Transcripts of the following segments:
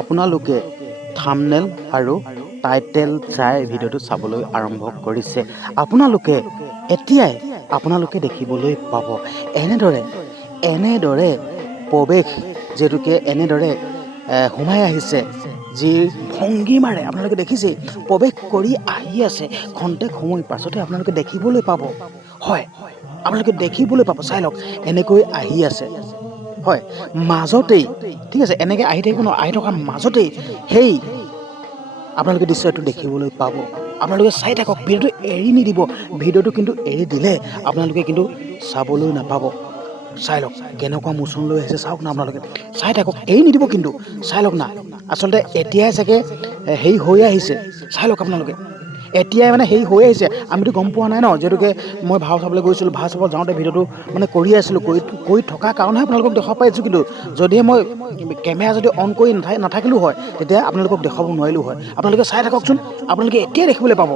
আপোনালোকে থামনেল আৰু টাইটেল চাই ভিডিঅ'টো চাবলৈ আৰম্ভ কৰিছে। আপোনালোকে এতিয়াই আপোনালোকে দেখিবলৈ পাব এনেদৰে এনেদৰে প্ৰৱেশ যিহেতুকে এনেদৰে সোমাই আহিছে, যি ভংগীমাৰে আপোনালোকে দেখিছেই প্ৰৱেশ কৰি আহি আছে। খন্তেক সময় পাছতে আপোনালোকে দেখিবলৈ পাব। হয়, আপোনালোকে দেখিবলৈ পাব। চাই লওক, এনেকৈ আহি আছে। হয়, মাজতেই, ঠিক আছে, এনেকৈ আহি থাকিব ন আহি থকাৰ মাজতেই সেই আপোনালোকে দৃশ্যটো দেখিবলৈ পাব। আপোনালোকে চাই থাকক, ভিডিঅ'টো এৰি নিদিব। ভিডিঅ'টো কিন্তু এৰি দিলে আপোনালোকে কিন্তু চাবলৈ নাপাব। চাই লওক, কেনেকুৱা মোচন লৈ আহিছে, চাওক না আপোনালোকে। চাই থাকক, এৰি নিদিব কিন্তু। চাই লওক না। আচলতে এতিয়াই চাগে হেৰি হৈ আহিছে। চাই লওক আপোনালোকে। এতিয়াই মানে হেৰি হৈ আহিছে। আমিতো গম পোৱা নাই ন, যিহেতুকে মই ভাও চাবলৈ গৈছিলোঁ, ভাও চাব যাওঁতে ভিডিঅ'টো মানে কৰি আছিলোঁ, কৰি কৰি থকা কাৰণেহে আপোনালোকক দেখাব পাইছোঁ কিন্তু যদিহে মই কেমেৰা যদি অন কৰি নাথাকে নাথাকিলোঁ হয়, তেতিয়া আপোনালোকক দেখুৱাব নোৱাৰিলোঁ হয়। আপোনালোকে চাই থাককচোন, আপোনালোকে এতিয়াই দেখিবলৈ পাব।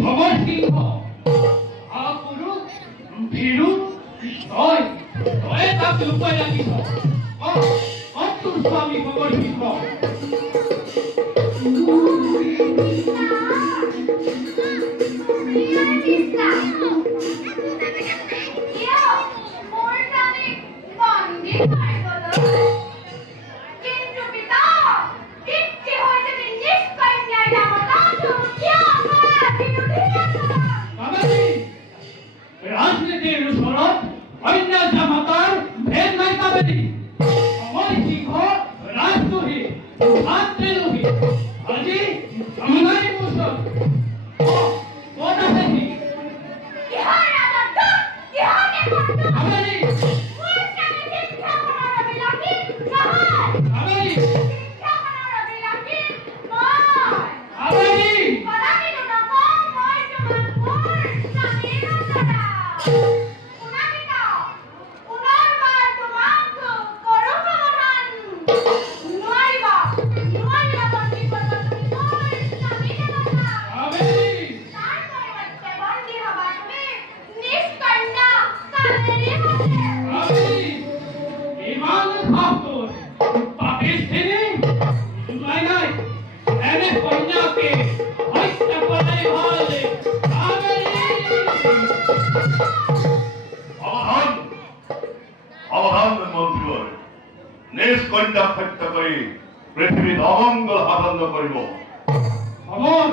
স্বামী ভগৰ সিংহ মহাপুৰুষ ভীৰু তই তই তাক লুকাই ৰাখিছ সত্তৰ স্বামী ভগৰ সিংহ প্ৰিয়ৰ অমঙ্গল সাধন্য কৰিব অমন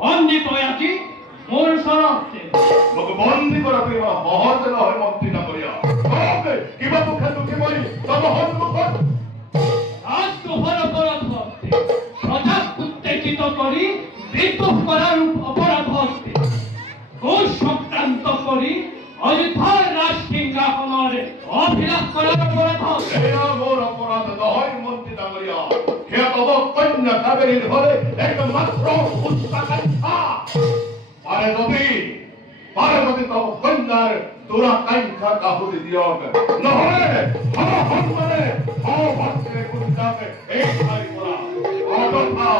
বন্দী তই আজি মোৰ ওচৰত মোক বন্দী কৰা তুমি সহজ নহয় মন্ত্ৰী নকৰিয়া কিবা মুখে দুখি মৰি তব সন্মুখত ৰাজ তোহৰ অপৰাধ প্ৰজাক উত্তেজিত কৰি বিদ্ৰোহ কৰাৰ অপৰাধ আছে কোষ সংক্ৰান্ত কৰি অযোধ্যার রাজ সিংহাসনের অভিলাষ করার অপরাধ অপরাধ নহয় মন্ত্রী কন্যা কাবেৰীৰ হলে একমাত্ৰ উচ্চাকাংক্ষা পাৰে যদি পাৰে যদি তব কন্যাৰ দুৰাকাংক্ষা কাহুৰি দিয়ক নহলে সম সন্মানে সভদ্ৰে গুঞ্জাবে এই ঠাইৰ পৰা অযথা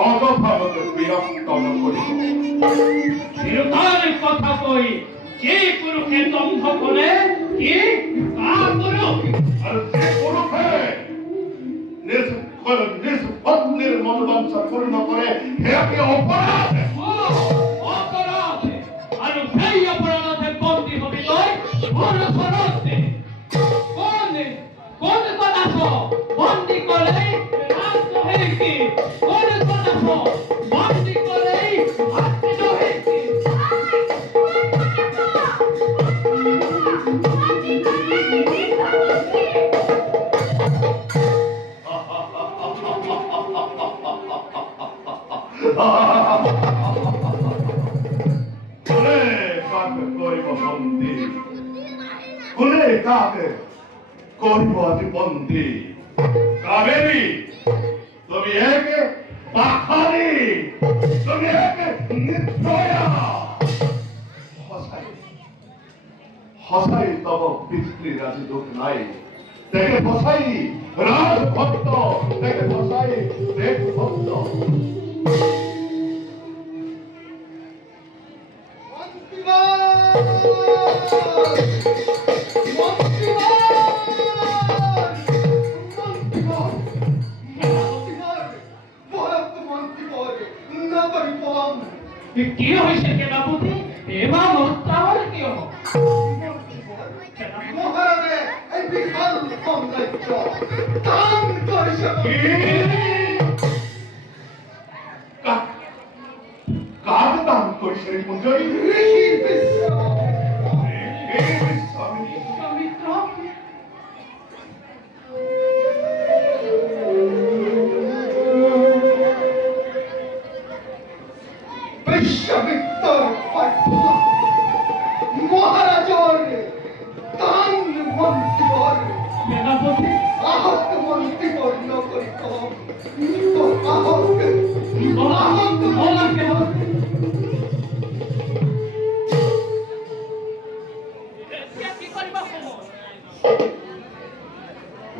অযথা মতে বিৰক্ত নকৰিব তিৰোতাৰ কথা কৈ যে পুৰুষে দম্ভ সি কা? আৰু যে পুৰুষে নিজ পত্নীৰ মনোবাঞ্ছা পূৰ্ণ কৰে সেয়াকে অপৰাধ কোনে কাকে কৰিব বন্দী? কোনে কাকে কৰিব আজি বন্দী? কাবেৰী তুমি একে পাখাৰী তুমি একে নিৰ্দয়া সঁচাই সঁচাই তব পিতৃৰ আজি দুখ নাই। তেকে সঁচাই ৰাজভক্ত তেকে সঁচাই দেশ ভক্ত Música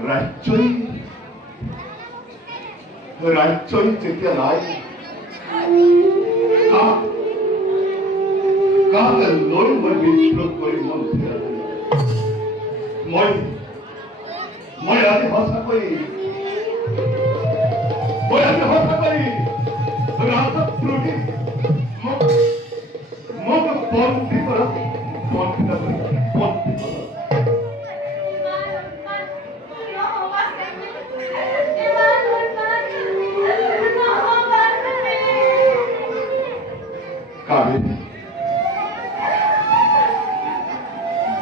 ৰাজ্যই ৰাজ্যই যেতিয়া নাই কাক কাক লৈ মই বিদ্ৰোহ কৰি মন্ত্ৰী আছো? মই মই আজি সঁচাকৈ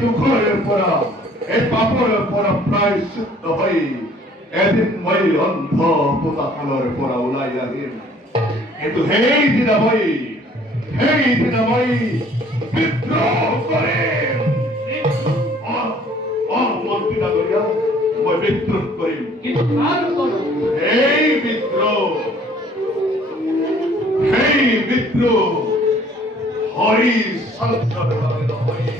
দুখৰ পৰা এই পাপৰ পৰা প্ৰায়শ্চিত্ত হৈ এদিন মই অন্ধ পোতাখনৰ পৰা ওলাই আহিম। কিন্তু মই সেইদিনা মই বিদ্ৰোহ কৰিম অ অ মন্ত্ৰী ডাঙৰীয়া মই বিদ্ৰোহ কৰিম কিন্তু এই বিদ্ৰোহ সেই হৰি সংসদৰ বাবে